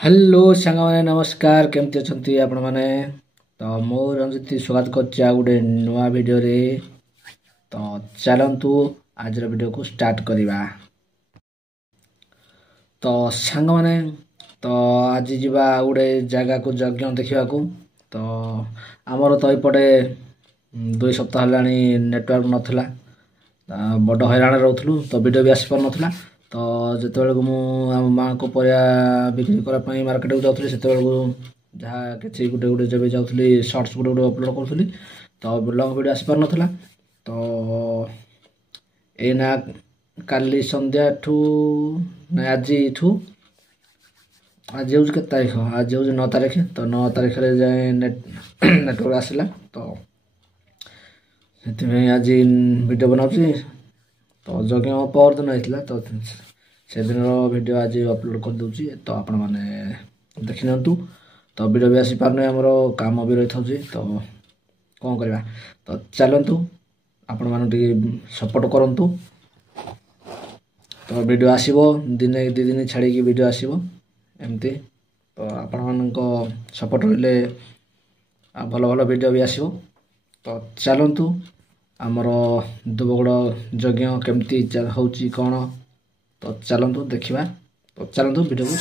Hello सांगमाने नमस्कार केमती अछंती आपण माने तो मो रंजित स्वागत करछि आ गुटे नुआ वीडियो रे। तो चलंतु आज वीडियो को स्टार्ट करिबा। तो सांगमाने तो आज जीवा गुटे जगह को यज्ञ देखिबा को। तो हमर तो एपटे 2 सप्ताह हलानी नेटवर्क नथला, बड़ हैरान रहथलु तो वीडियो भी आसी पर नथला। तो जिते बेलू मो माँ को परिया बिक्री करने मार्केट को जाऊँगी से जहाँ कि गोटे गोटे जब जाऊँगी सर्ट्स गोटे गोटे अपलोड करी। तो लंग वीडियो आसी पार नाला। तो एना काली संध्या ठू ना आज आज हूँ के तारीख, आज हूँ 9 तारीख। तो 9 तारीख जाए नेटवर्क आसला। तो से आज वीडियो बनाऊँ। तो यज्ञ पर दिन होता तो से दिन वीडियो आज अपलोड कर दूसरी। तो आपण मैंने देखी नियंतु। तो वीडियो भी आसी पारने आमर काम भी रही था। तो कौन करवा। तो चलतु आपण माने सपोर्ट करंतु। तो वीडियो आसीबो दिने 2 दिन छाड़ी वीडियो आसीबो एमती। तो आपण मानक सपोर्ट रहिले भल भल वीडियो भी आसीबो। तो चलतु आमर दुबगड़ यज्ञ केमती होची कौन। तो चलतु देखिबा। तो चलतु वीडियो को